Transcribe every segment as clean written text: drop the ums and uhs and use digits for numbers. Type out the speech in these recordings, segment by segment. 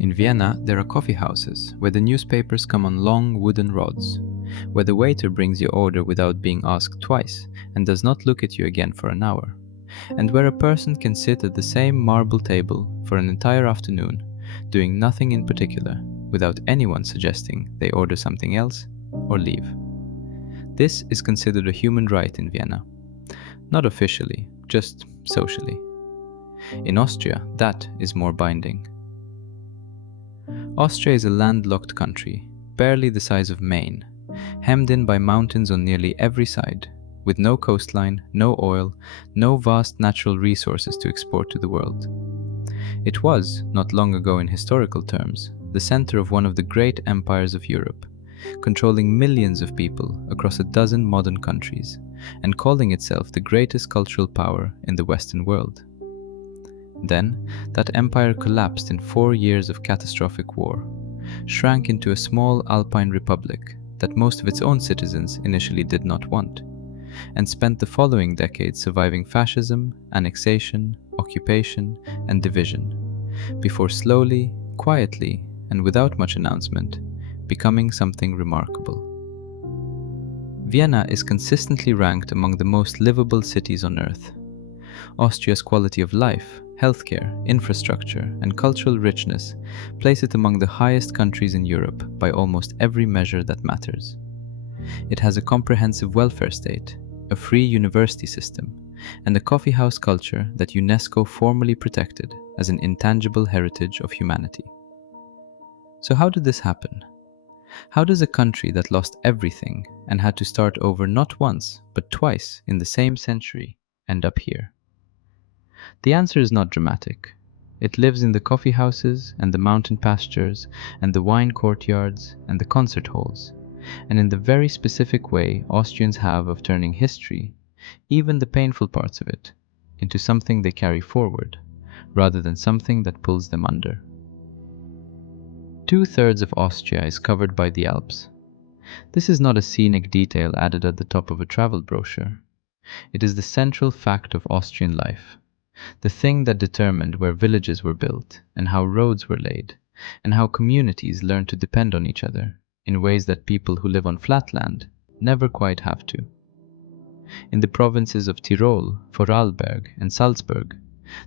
In Vienna, there are coffee houses where the newspapers come on long wooden rods, where the waiter brings your order without being asked twice and does not look at you again for an hour, and where a person can sit at the same marble table for an entire afternoon, doing nothing in particular, without anyone suggesting they order something else or leave. This is considered a human right in Vienna. Not officially, just socially. In Austria, that is more binding. Austria is a landlocked country, barely the size of Maine, hemmed in by mountains on nearly every side, with no coastline, no oil, no vast natural resources to export to the world. It was, not long ago in historical terms, the center of one of the great empires of Europe, controlling millions of people across a dozen modern countries, and calling itself the greatest cultural power in the Western world. Then, that empire collapsed in 4 years of catastrophic war, shrank into a small Alpine republic that most of its own citizens initially did not want, and spent the following decades surviving fascism, annexation, occupation, and division, before slowly, quietly, and without much announcement, becoming something remarkable. Vienna is consistently ranked among the most livable cities on earth. Austria's quality of life, healthcare, infrastructure, and cultural richness place it among the highest countries in Europe by almost every measure that matters. It has a comprehensive welfare state, a free university system, and a coffeehouse culture that UNESCO formally protected as an intangible heritage of humanity. So how did this happen? How does a country that lost everything and had to start over not once, but twice in the same century end up here? The answer is not dramatic. It lives in the coffee houses and the mountain pastures and the wine courtyards and the concert halls, and in the very specific way Austrians have of turning history, even the painful parts of it, into something they carry forward, rather than something that pulls them under. 2/3 of Austria is covered by the Alps. This is not a scenic detail added at the top of a travel brochure. It is the central fact of Austrian life, the thing that determined where villages were built and how roads were laid, and how communities learned to depend on each other in ways that people who live on flat land never quite have to. In the provinces of Tyrol, Vorarlberg, and Salzburg,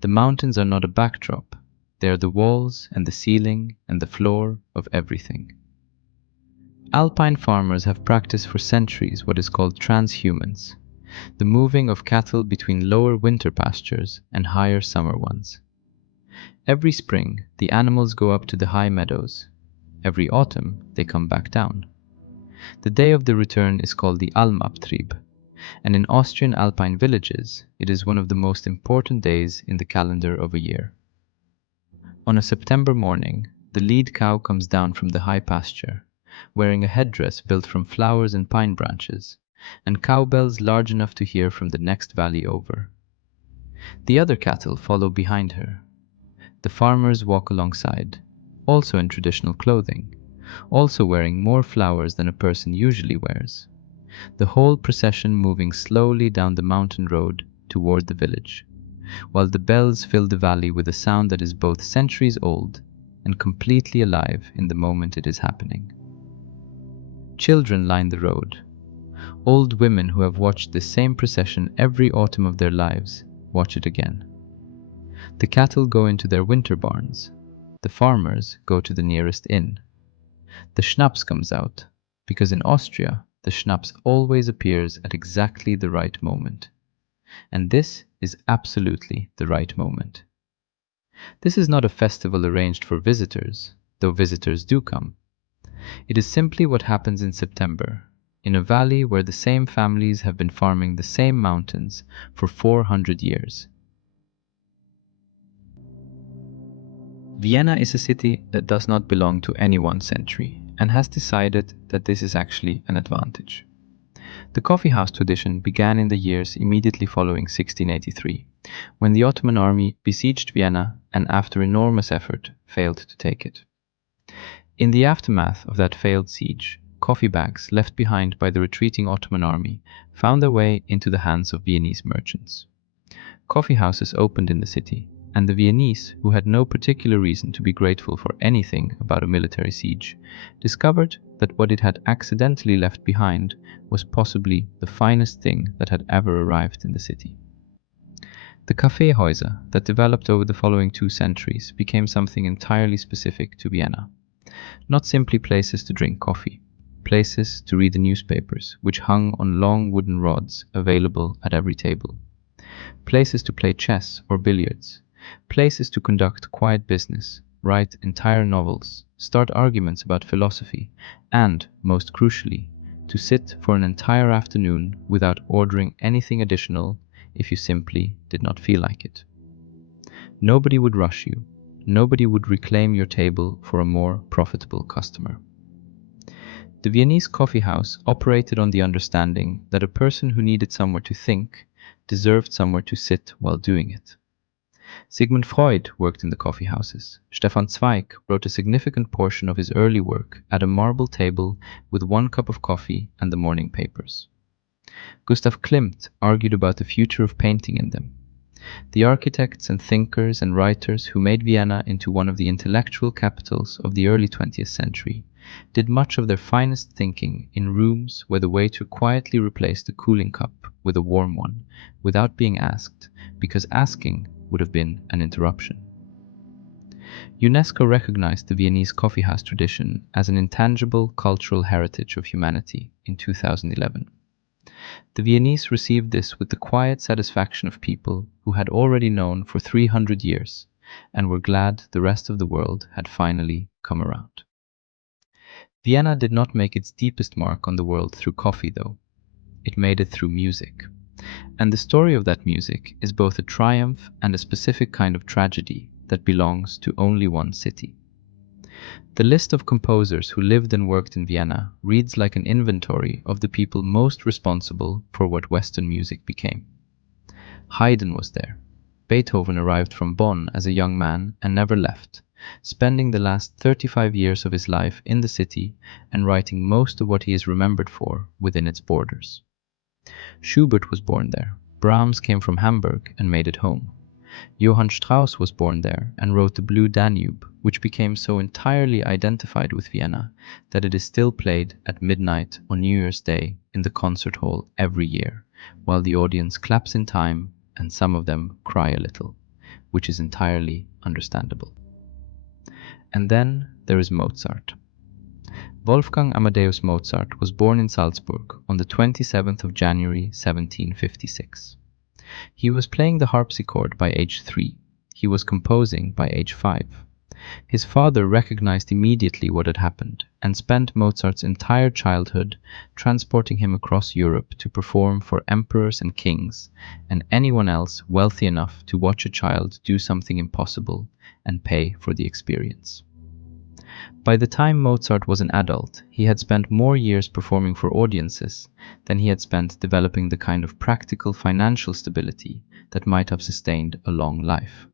the mountains are not a backdrop. They are the walls and the ceiling and the floor of everything. Alpine farmers have practiced for centuries what is called transhumance, the moving of cattle between lower winter pastures and higher summer ones. Every spring, the animals go up to the high meadows. Every autumn, they come back down. The day of the return is called the Almabtrieb, and in Austrian Alpine villages, it is one of the most important days in the calendar of a year. On a September morning, the lead cow comes down from the high pasture, wearing a headdress built from flowers and pine branches, and cowbells large enough to hear from the next valley over. The other cattle follow behind her. The farmers walk alongside, also in traditional clothing, also wearing more flowers than a person usually wears, the whole procession moving slowly down the mountain road toward the village, while the bells fill the valley with a sound that is both centuries old and completely alive in the moment it is happening. Children line the road. Old women who have watched this same procession every autumn of their lives watch it again. The cattle go into their winter barns. The farmers go to the nearest inn. The schnapps comes out, because in Austria, the schnapps always appears at exactly the right moment. And this is absolutely the right moment. This is not a festival arranged for visitors, though visitors do come. It is simply what happens in September, in a valley where the same families have been farming the same mountains for 400 years. Vienna is a city that does not belong to any one century, and has decided that this is actually an advantage. The coffeehouse tradition began in the years immediately following 1683, when the Ottoman army besieged Vienna and after enormous effort failed to take it. In the aftermath of that failed siege, coffee bags left behind by the retreating Ottoman army found their way into the hands of Viennese merchants. Coffee houses opened in the city, And the Viennese, who had no particular reason to be grateful for anything about a military siege, discovered that what it had accidentally left behind was possibly the finest thing that had ever arrived in the city. The Kaffeehäuser that developed over the following 2 centuries became something entirely specific to Vienna. Not simply places to drink coffee, places to read the newspapers, which hung on long wooden rods available at every table, places to play chess or billiards, places to conduct quiet business, write entire novels, start arguments about philosophy, and, most crucially, to sit for an entire afternoon without ordering anything additional if you simply did not feel like it. Nobody would rush you. Nobody would reclaim your table for a more profitable customer. The Viennese coffee house operated on the understanding that a person who needed somewhere to think deserved somewhere to sit while doing it. Sigmund Freud worked in the coffee houses. Stefan Zweig wrote a significant portion of his early work at a marble table with 1 cup of coffee and the morning papers. Gustav Klimt argued about the future of painting in them. The architects and thinkers and writers who made Vienna into one of the intellectual capitals of the early 20th century did much of their finest thinking in rooms where the waiter quietly replaced a cooling cup with a warm one without being asked, because asking would have been an interruption. UNESCO recognized the Viennese coffeehouse tradition as an intangible cultural heritage of humanity in 2011. The Viennese received this with the quiet satisfaction of people who had already known for 300 years and were glad the rest of the world had finally come around. Vienna did not make its deepest mark on the world through coffee, though. It made it through music. And the story of that music is both a triumph and a specific kind of tragedy that belongs to only one city. The list of composers who lived and worked in Vienna reads like an inventory of the people most responsible for what Western music became. Haydn was there. Beethoven arrived from Bonn as a young man and never left, spending the last 35 years of his life in the city and writing most of what he is remembered for within its borders. Schubert was born there. Brahms came from Hamburg and made it home. Johann Strauss was born there and wrote the Blue Danube, which became so entirely identified with Vienna that it is still played at midnight on New Year's Day in the concert hall every year, while the audience claps in time and some of them cry a little, which is entirely understandable. And then there is Mozart. Wolfgang Amadeus Mozart was born in Salzburg on the 27th of January 1756. He was playing the harpsichord by age 3. He was composing by age 5. His father recognized immediately what had happened and spent Mozart's entire childhood transporting him across Europe to perform for emperors and kings and anyone else wealthy enough to watch a child do something impossible and pay for the experience. By the time Mozart was an adult, he had spent more years performing for audiences than he had spent developing the kind of practical financial stability that might have sustained a long life.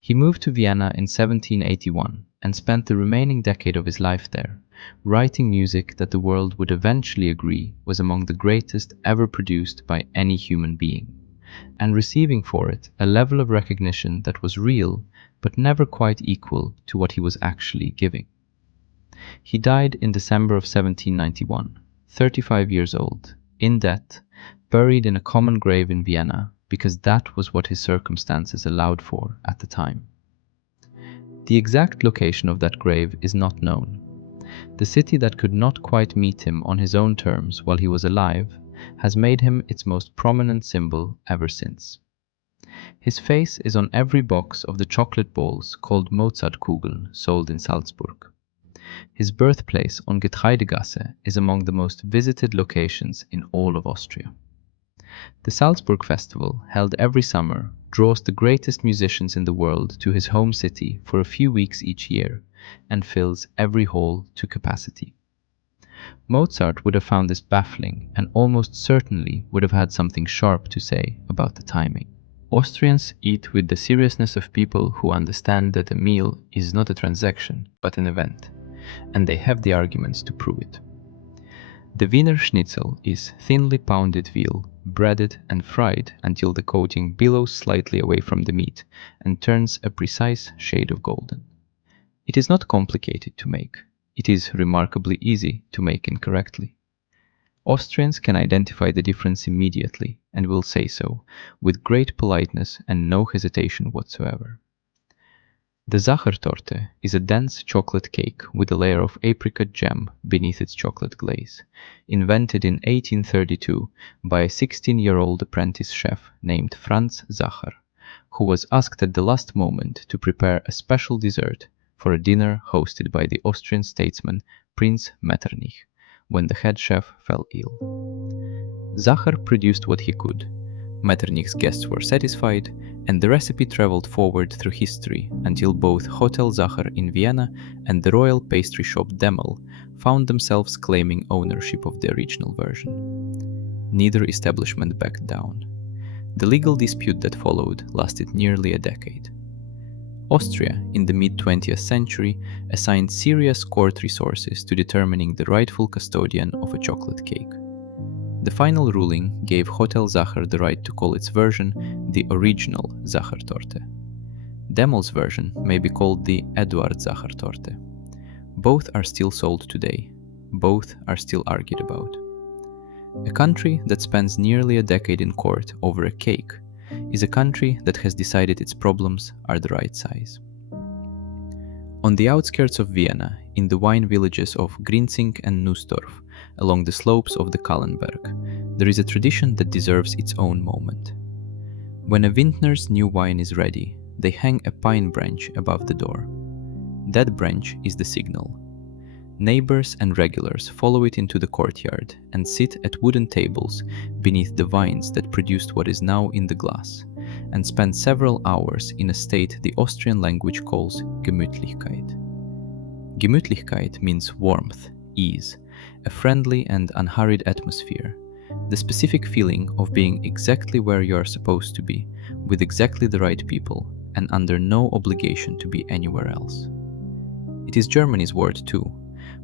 He moved to Vienna in 1781 and spent the remaining decade of his life there, writing music that the world would eventually agree was among the greatest ever produced by any human being, and receiving for it a level of recognition that was real but never quite equal to what he was actually giving. He died in December of 1791, 35 years old, in debt, buried in a common grave in Vienna because that was what his circumstances allowed for at the time. The exact location of that grave is not known. The city that could not quite meet him on his own terms while he was alive has made him its most prominent symbol ever since. His face is on every box of the chocolate balls called Mozartkugeln sold in Salzburg. His birthplace on Getreidegasse is among the most visited locations in all of Austria. The Salzburg Festival, held every summer, draws the greatest musicians in the world to his home city for a few weeks each year and fills every hall to capacity. Mozart would have found this baffling and almost certainly would have had something sharp to say about the timing. Austrians eat with the seriousness of people who understand that a meal is not a transaction, but an event, and they have the arguments to prove it. The Wiener Schnitzel is thinly pounded veal, breaded and fried until the coating billows slightly away from the meat and turns a precise shade of golden. It is not complicated to make. It is remarkably easy to make incorrectly. Austrians can identify the difference immediately and will say so, with great politeness and no hesitation whatsoever. The Sachertorte is a dense chocolate cake with a layer of apricot jam beneath its chocolate glaze, invented in 1832 by a 16-year-old apprentice chef named Franz Sacher, who was asked at the last moment to prepare a special dessert for a dinner hosted by the Austrian statesman Prince Metternich, when the head chef fell ill. Sacher produced what he could. Metternich's guests were satisfied, and the recipe traveled forward through history until both Hotel Sacher in Vienna and the royal pastry shop Demel found themselves claiming ownership of the original version. Neither establishment backed down. The legal dispute that followed lasted nearly a decade. Austria, in the mid-20th century, assigned serious court resources to determining the rightful custodian of a chocolate cake. The final ruling gave Hotel Sacher the right to call its version the original Sachertorte. Demel's version may be called the Eduard Sachertorte. Both are still sold today. Both are still argued about. A country that spends nearly a decade in court over a cake is a country that has decided its problems are the right size. On the outskirts of Vienna, in the wine villages of Grinzing and Nussdorf, along the slopes of the Kahlenberg, there is a tradition that deserves its own moment. When a vintner's new wine is ready, they hang a pine branch above the door. That branch is the signal. Neighbors and regulars follow it into the courtyard and sit at wooden tables beneath the vines that produced what is now in the glass, and spend several hours in a state the Austrian language calls Gemütlichkeit. Gemütlichkeit means warmth, ease, a friendly and unhurried atmosphere, the specific feeling of being exactly where you are supposed to be, with exactly the right people, and under no obligation to be anywhere else. It is Germany's word too,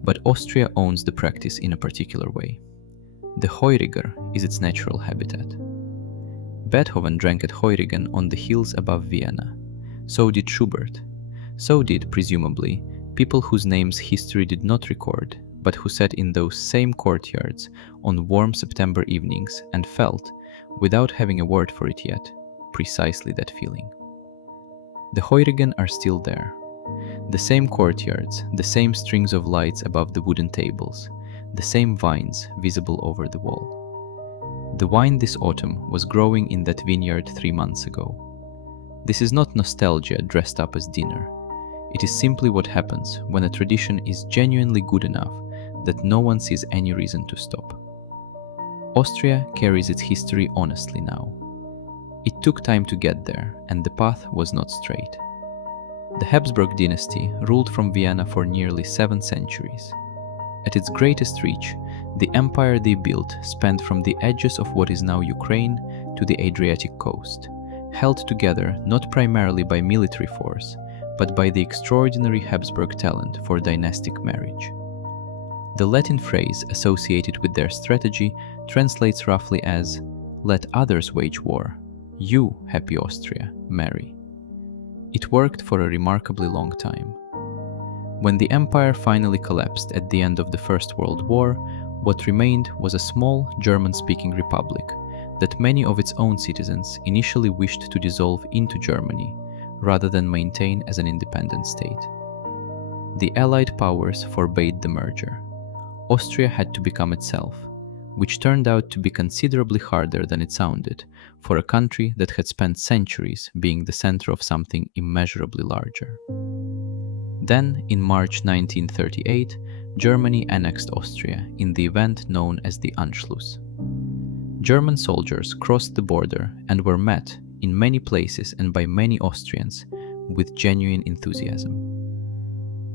but Austria owns the practice in a particular way. The Heuriger is its natural habitat. Beethoven drank at Heurigen on the hills above Vienna. So did Schubert. So did, presumably, people whose names history did not record, but who sat in those same courtyards on warm September evenings and felt, without having a word for it yet, precisely that feeling. The Heurigen are still there. The same courtyards, the same strings of lights above the wooden tables, the same vines visible over the wall. The wine this autumn was growing in that vineyard 3 months ago. This is not nostalgia dressed up as dinner. It is simply what happens when a tradition is genuinely good enough that no one sees any reason to stop. Austria carries its history honestly now. It took time to get there, and the path was not straight. The Habsburg dynasty ruled from Vienna for nearly 7 centuries. At its greatest reach, the empire they built spanned from the edges of what is now Ukraine to the Adriatic coast, held together not primarily by military force, but by the extraordinary Habsburg talent for dynastic marriage. The Latin phrase associated with their strategy translates roughly as, "Let others wage war. You, happy Austria, marry." It worked for a remarkably long time. When the empire finally collapsed at the end of the First World War, what remained was a small German-speaking republic that many of its own citizens initially wished to dissolve into Germany, rather than maintain as an independent state. The Allied powers forbade the merger. Austria had to become itself, which turned out to be considerably harder than it sounded for a country that had spent centuries being the center of something immeasurably larger. Then, in March 1938, Germany annexed Austria in the event known as the Anschluss. German soldiers crossed the border and were met, in many places and by many Austrians, with genuine enthusiasm.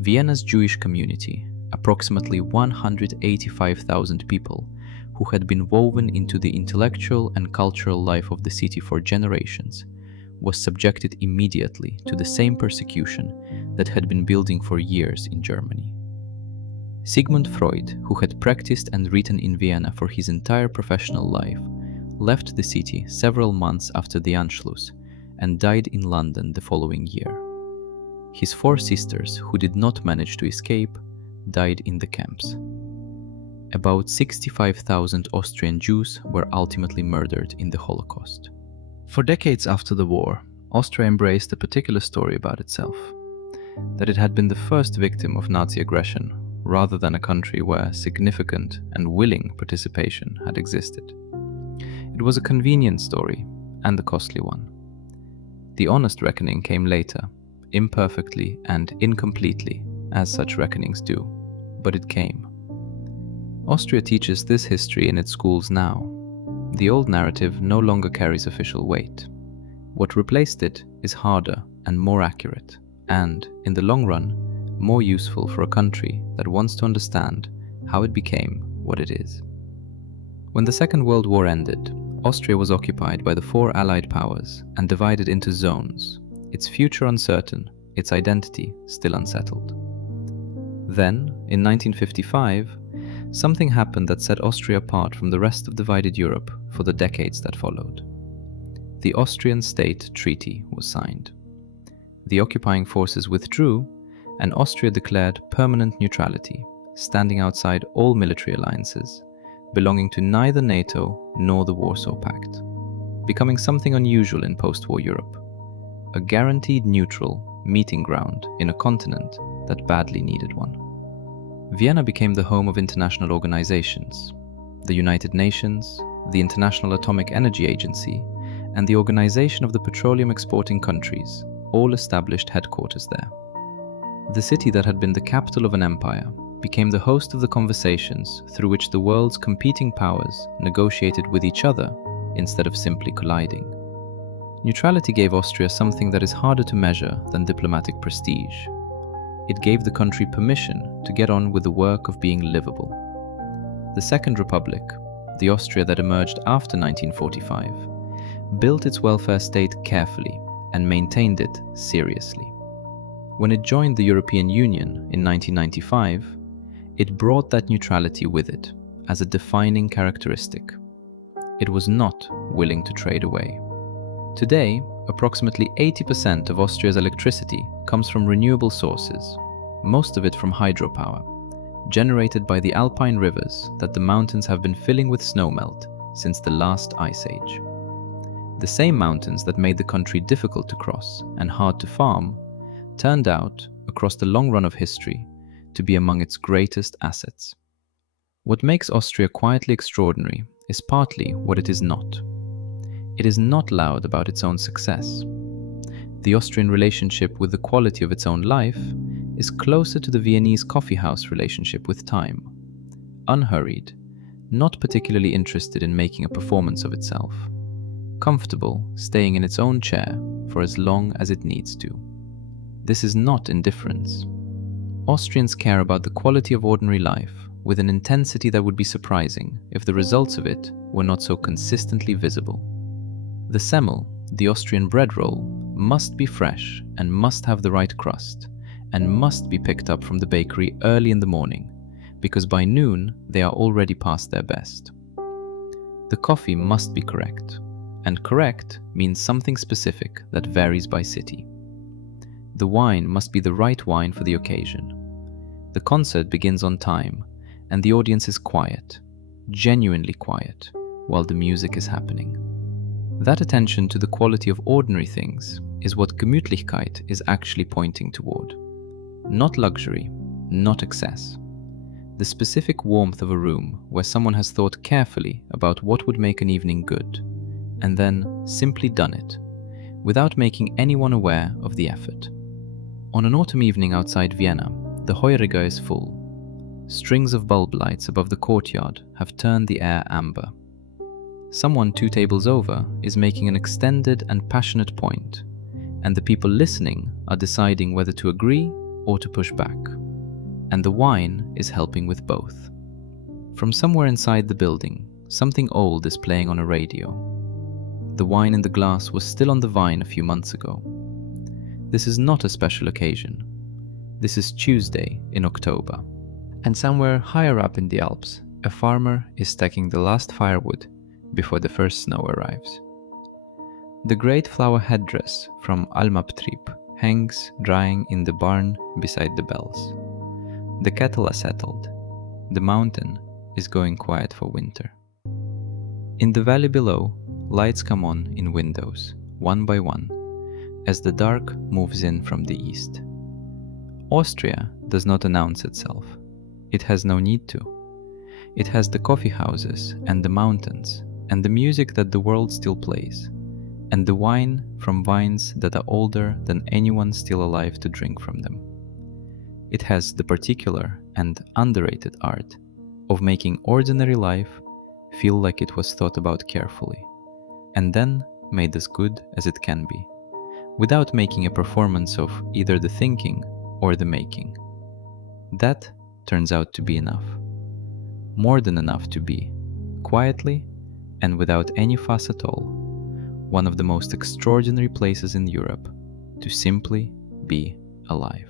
Vienna's Jewish community, approximately 185,000 people, who had been woven into the intellectual and cultural life of the city for generations, was subjected immediately to the same persecution that had been building for years in Germany. Sigmund Freud, who had practiced and written in Vienna for his entire professional life, left the city several months after the Anschluss and died in London the following year. His 4 sisters, who did not manage to escape, died in the camps. About 65,000 Austrian Jews were ultimately murdered in the Holocaust. For decades after the war, Austria embraced a particular story about itself, that it had been the first victim of Nazi aggression, rather than a country where significant and willing participation had existed. It was a convenient story, and a costly one. The honest reckoning came later, imperfectly and incompletely, as such reckonings do, but it came. Austria teaches this history in its schools now. The old narrative no longer carries official weight. What replaced it is harder and more accurate, and, in the long run, more useful for a country that wants to understand how it became what it is. When the Second World War ended, Austria was occupied by the 4 Allied powers and divided into zones, its future uncertain, its identity still unsettled. Then, in 1955, something happened that set Austria apart from the rest of divided Europe for the decades that followed. The Austrian State Treaty was signed. The occupying forces withdrew, and Austria declared permanent neutrality, standing outside all military alliances, belonging to neither NATO nor the Warsaw Pact, becoming something unusual in post-war Europe, a guaranteed neutral meeting ground in a continent that badly needed one. Vienna became the home of international organizations, the United Nations, the International Atomic Energy Agency, and the Organization of the Petroleum Exporting Countries, all established headquarters there. The city that had been the capital of an empire became the host of the conversations through which the world's competing powers negotiated with each other instead of simply colliding. Neutrality gave Austria something that is harder to measure than diplomatic prestige. It gave the country permission to get on with the work of being livable. The Second Republic, the Austria that emerged after 1945, built its welfare state carefully and maintained it seriously. When it joined the European Union in 1995, it brought that neutrality with it as a defining characteristic. It was not willing to trade away. Today, approximately 80% of Austria's electricity comes from renewable sources, most of it from hydropower, generated by the Alpine rivers that the mountains have been filling with snowmelt since the last ice age. The same mountains that made the country difficult to cross and hard to farm turned out, across the long run of history, to be among its greatest assets. What makes Austria quietly extraordinary is partly what it is not. It is not loud about its own success. The Austrian relationship with the quality of its own life is closer to the Viennese coffeehouse relationship with time. Unhurried, not particularly interested in making a performance of itself. Comfortable staying in its own chair for as long as it needs to. This is not indifference. Austrians care about the quality of ordinary life with an intensity that would be surprising if the results of it were not so consistently visible. The Semmel, the Austrian bread roll, must be fresh and must have the right crust, and must be picked up from the bakery early in the morning, because by noon they are already past their best. The coffee must be correct, and correct means something specific that varies by city. The wine must be the right wine for the occasion. The concert begins on time, and the audience is quiet, genuinely quiet, while the music is happening. That attention to the quality of ordinary things is what Gemütlichkeit is actually pointing toward. Not luxury, not excess. The specific warmth of a room where someone has thought carefully about what would make an evening good, and then simply done it, without making anyone aware of the effort. On an autumn evening outside Vienna, the Heuriger is full. Strings of bulb lights above the courtyard have turned the air amber. Someone 2 tables over is making an extended and passionate point, and the people listening are deciding whether to agree or to push back. And the wine is helping with both. From somewhere inside the building, something old is playing on a radio. The wine in the glass was still on the vine a few months ago. This is not a special occasion. This is Tuesday in October. And somewhere higher up in the Alps, a farmer is stacking the last firewood before the first snow arrives. The great flower headdress from Almabtrieb hangs drying in the barn beside the bells. The cattle are settled. The mountain is going quiet for winter. In the valley below, lights come on in windows, one by one, as the dark moves in from the east. Austria does not announce itself. It has no need to. It has the coffee houses and the mountains and the music that the world still plays, and the wine from vines that are older than anyone still alive to drink from them. It has the particular and underrated art of making ordinary life feel like it was thought about carefully, and then made as good as it can be, without making a performance of either the thinking or the making. That turns out to be enough. More than enough to be, quietly and without any fuss at all, one of the most extraordinary places in Europe to simply be alive.